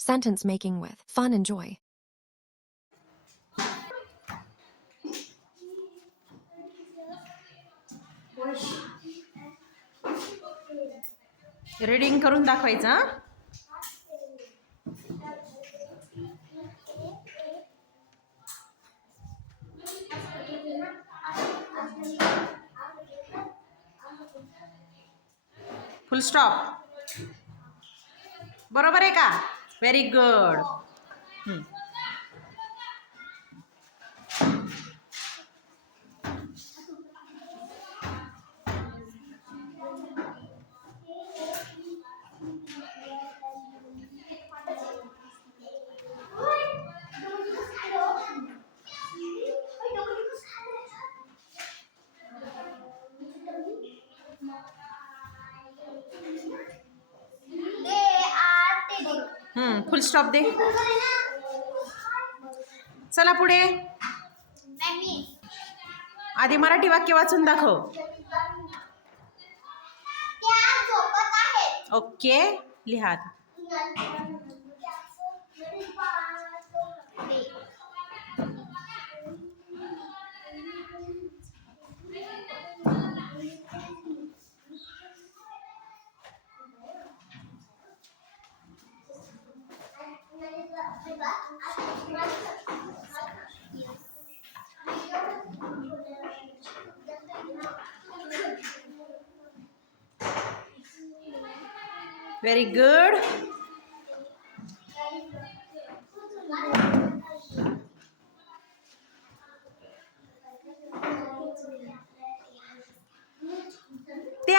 Sentence making with fun and joy. Reading करून दाखवायचं हा? फुल स्टॉप. बरोबर आहे का? Very good. फुल स्टॉप दे. चला पुढे. आधी मराठी वाक्य वाचून दाखव. ओके, लिहा. Very good. ते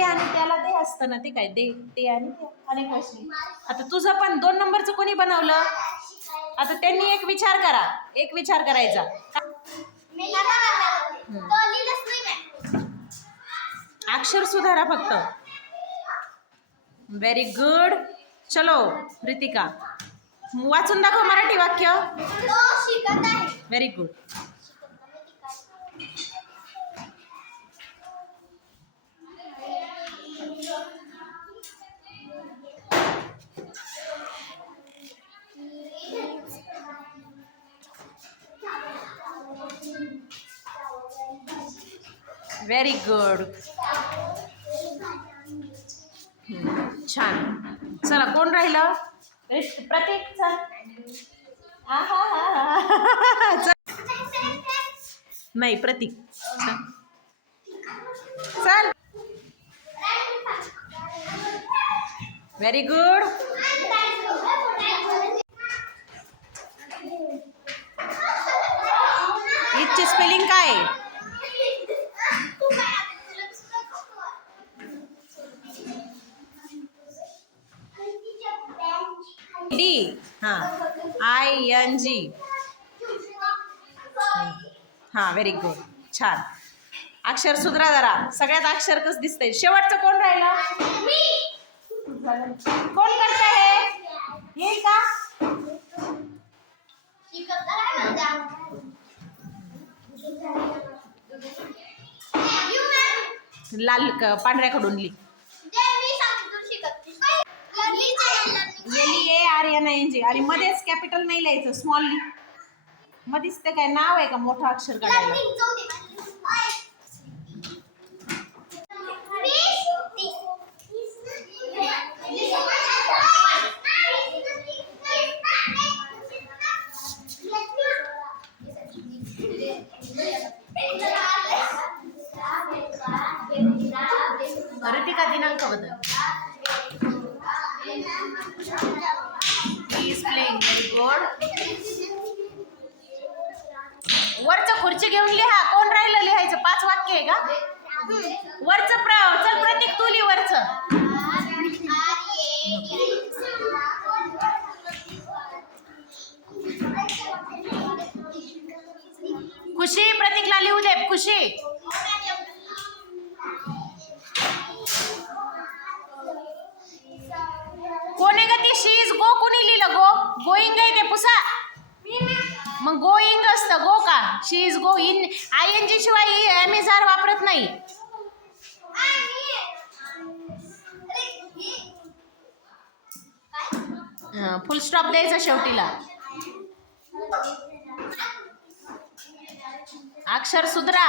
आणि त्याला ते असतं ना, ते काय दे ते आणि ते अनेक असली. आता तुझं पण 2 नंबरचं कोणी बनवलं? आता त्यांनी एक विचार करा, एक विचार करायचा. अक्षर सुधारा फक्त. Very good. चलो रितिका, वाचून दाखव मराठी वाक्य. Very good. Very good. छान. चला कोण राहिलं? प्रतीक. चल. नाही प्रतीक. चल. Very good. ईदची स्पेलिंग काय? डी. हां, ING. हां, व्हेरी गुड. छान. अक्षर सुधरा जरा. सगळ्यात अक्षर कसं दिसतंय? शेवटचं कोण राहिलं? कोण करतंय हे का? लाल पांढऱ्याकडून लिह. LEARNING आणि मध्येच कॅपिटल नाही लिहायचं, स्मॉल लिह. मध्येच ते काय नाव आहे का मोठं अक्षर काढायला? रितिका दिनांक बदल. Very good. वरचं खुर्ची घेऊन लिहा. कोण राहिलं लिहायचं? 5 वाक्य आहे का? वरचं चल प्रतीक तू लिह वरचं. खुशी, प्रतीकला लिहू दे. खुशी. कोणी गती शी इज गो कोणी लिहिलं? गो. गोईंग आहे ते पुसा. मग गोईंग असतं. गो का? शी इज गो. इन ING शिवाय MSR वापरत नाही. फुल स्टॉप द्यायचा शेवटीला. अक्षर सुधरा.